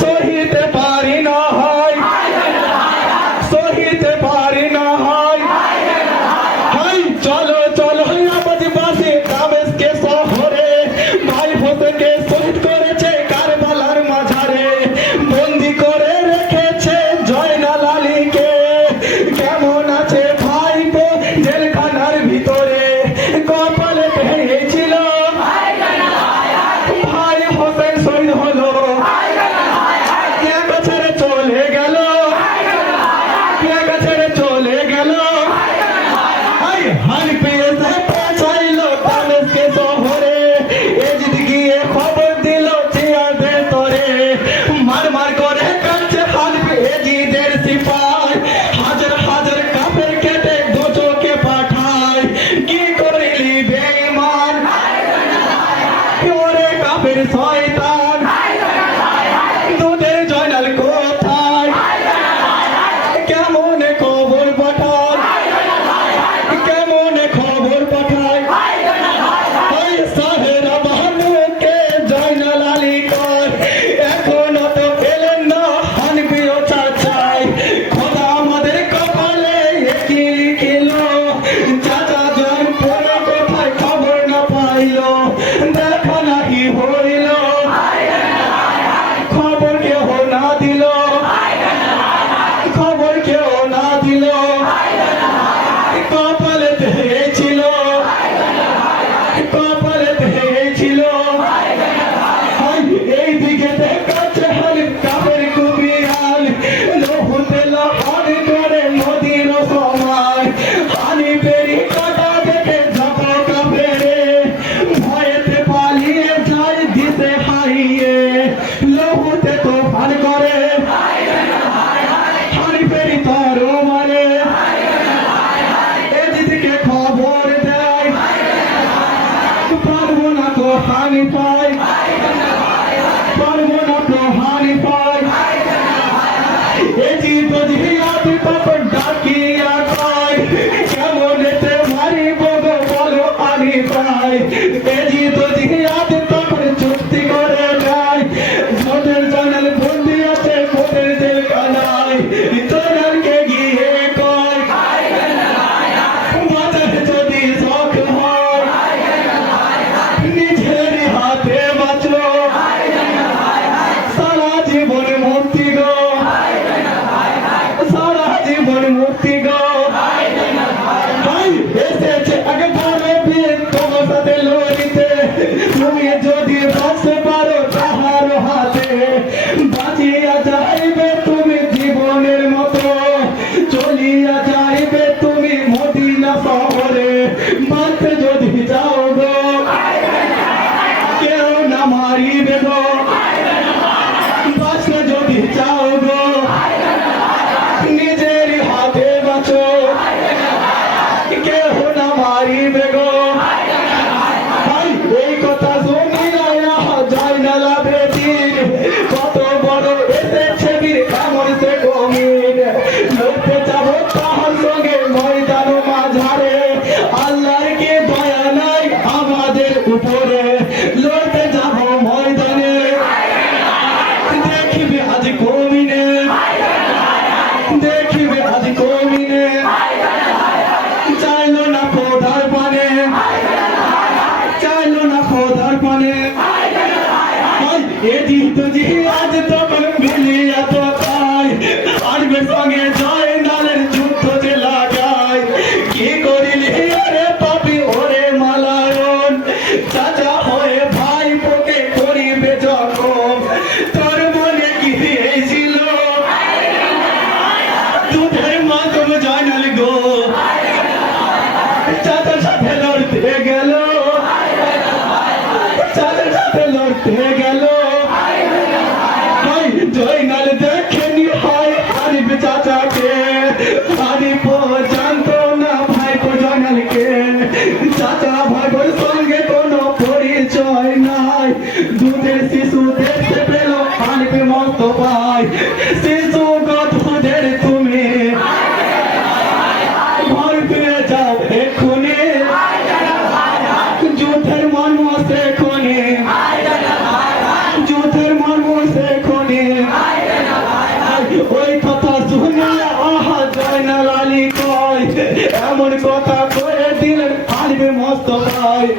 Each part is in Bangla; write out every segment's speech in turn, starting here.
সহিতে পারি না হয়, সহিতে পারি না হয়। হাই চলো চলো আবাজ বাসে দামেস্কে শহরে, ভাই হোসেনকে শহীদ করেছে কারবালার মাঝারে, বন্দি করে রেখেছে জয়নাল আলীকে। কেমন আছে ভাইপো জেলখানার ভিতরে, কপালে পেয়েছিল ভাই হোসেন শহীদ হলো, কে ছেড়ে চলে গেল, কে ছেড়ে চলে গেল। হাই পেয়েছে চাইলো দামেস্কে শহরে, এজিদ গিয়ে খবর দিল চেয়ার ভেতরে, মার মার করে কাটছে হালফ এজিদের সিপাই, হাজার হাজার কাপের কেটে দোজখে পাঠায়। কি করিলি বেঈমান ওরে কাপের শয়তান, দুধের জয়নাল কোথায়, কেমন খবর পাঠায়, কেমন খবর পাঠায়। ওই সাহেরা বানুকে জয়নাল আলী কর, এখনো তো পেলেন না হানফিও চাচাই। খোদা আমাদের কপালে কি লিখিল, চাচা জন পরে কোথায় খবর না পাইল, দেখা নাহি হইল, খবর কেউ না দিল, খবর কেউ না দিল। কপালে পেয়েছিল, কপালে পেয়েছিল। এই দিকে দেখাচ্ছে হালিম কাপের কুবিয়াল, লোহুতে লাহার করে নদীর সময়, হানিফেরি কাটা দেখে যত কাপেরে, ভয়েতে পালিয়ে যায় দিতে হারিয়ে, লোহুতে তোফান করে হানিফেরি তারও মারে, এদিকে খবর দেয় পারবো না তো হানি পাই, পারবো না তো হানি পাই। এজি তো জিয়াতে তখন ডাকিয়া কয়, কেমনেতে মারিব গো বলো হানি পাই। এজি তো জিয়াতে তখন চুক্তি করে যায়, ভোটের জয়নাল বন্দি আছে ভোটের জেলখানায়, জয়নালকে গিয়ে কয় বাজার যদি শখ হয়, নিজের হাতে বাঁচলো সারা জীবন মুক্তি গো, সারা জীবন মুক্তি গো। ভাই এসেছে একবারে বিয়ে তোমার সাথে লড়িতে, তুমি যদি বাঁচতে পারো তাহার হাতে, বাঁচিয়া যাইবে তুমি জীবনের মতো, চলিয়া যাইবে তুমি মদিনা শহরে। বাঁচতে যদি যাও গো কেউ না মারিবে গো, বাঁচতে যদি চাও গো নিজের হাতে বাঁচো, কেউ না মারিবে গো। ভাই এই কথা শুনিয়া জয়নাল আবেদীন, কত বড় এসেছে বীর কেমন সে গমিন, লড়তে যাবো তাহার সঙ্গে ময়দান মাঝারে, আল্লাহর কি দয়া নাই আমাদের উপরে, লড়তে যাবো ময়দানে, দেখিবে আজ কমিনে, দেখিবে আজ কমিনে। চাইলো না খোদার পানে, চাইলো না খোদার পানে। এটি তো জিহাদ তখন মিলিয়া তো পায়, আরবের সঙ্গে জয়নালের যুদ্ধ যে লাগায়। কি করিলি ওরে পাপি ওরে মালায়ন, চাচা হয়ে ভাই পোকে করিবে যখন, তোর মনে কি ছিল দুধের মাতম জয়নাল গো, চাচার সাথে লড়তে গেল, চাচার সাথে লড়তে গেল। জয়নাল দেখেনি হয় হানিফ চাচাকে, হানিফ জানতো না ভাইপো জয়নালকে, চাচা ভাইপোর সঙ্গে কোনো পরিচয় নাই, দুধের শিশু দেখতে পেল হানিফ মত পায়, শিশু দুধের তুমি ঘর ফিরে যাও এক্ষুনি, যুদ্ধের মানুষ এক্ষুনি, যুদ্ধের মানুষ এক্ষুনি। এমন কথা করে দিলেন হানিফে মোস্তফায়,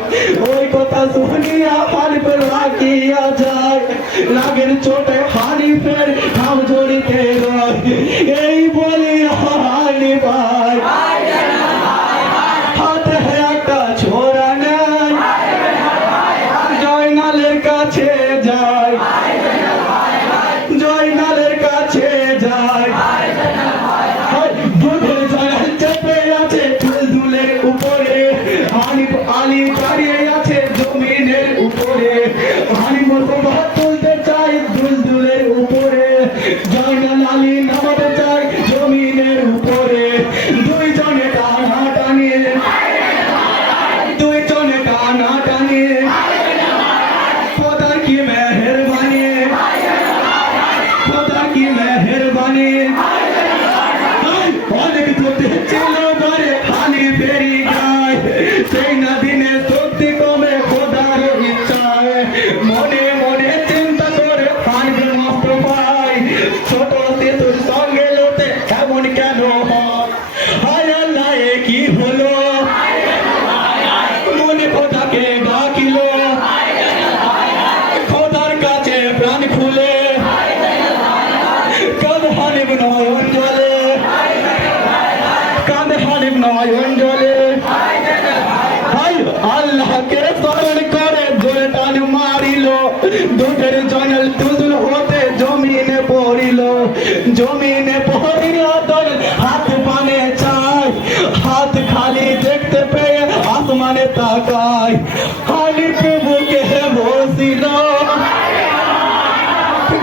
ওই কথা শুনিয়া হানিফে লাগিয়া যায়, লাগের চোটে হানিফের নাম জড়িতে রয়, এই বলি হানিফ ভাই হাতে একটা ছোরা নেয়, জয়নালের কাছে যায়, জয়নালের কাছে যায়, দুধের জয়নাল চেপে আছে দুলদুলের উপরে, হানিফ আলী দাঁড়িয়ে আছে জমিনের উপরে, হানিফ মোস্তফা তুলতে চাই দুলদুলের উপরে, জয়নাল আলী নামাতে চাই জমিনের উপরে, দুইজনে টানা টানিয়ে, দুইজনে টানা টানিয়ে, খোদা কি মেহেরবানি, খোদা কি মেহেরবানি, অনেক দুধে ছিল বলে হানিফেরই গায়, সেই না দিনে সত্যি কমে খোদার ইচ্ছায়, মনে মনে চিন্তা করে হানিফ মোস্তফাই, ছোট শিশুর সঙ্গে লোতে এমন কেন হয়, হায় আল্লাহ এ কি হলো, মনে খোদাকে ডাকিল, খোদার কাছে প্রাণ খুলে, কাঁদে হানিফ নয়ন জলে, কাঁদে হানিফ নয়ন জলে, হায় আল্লাহকে স্মরণ করে জোরে টান মারিল, দুধের জয়নাল দুলদুল হতে জমিনে পড়িল, জমিনে পড়িল তোর হাত পানে চায়, হাত খালি দেখতে পেয়ে আসমানে তাকায়, হানিফ বুকে বসিল,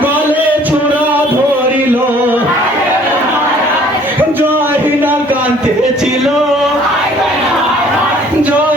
গলে ছুরা ধরিল, জয়নাল কাঁদতে ছিল, জয়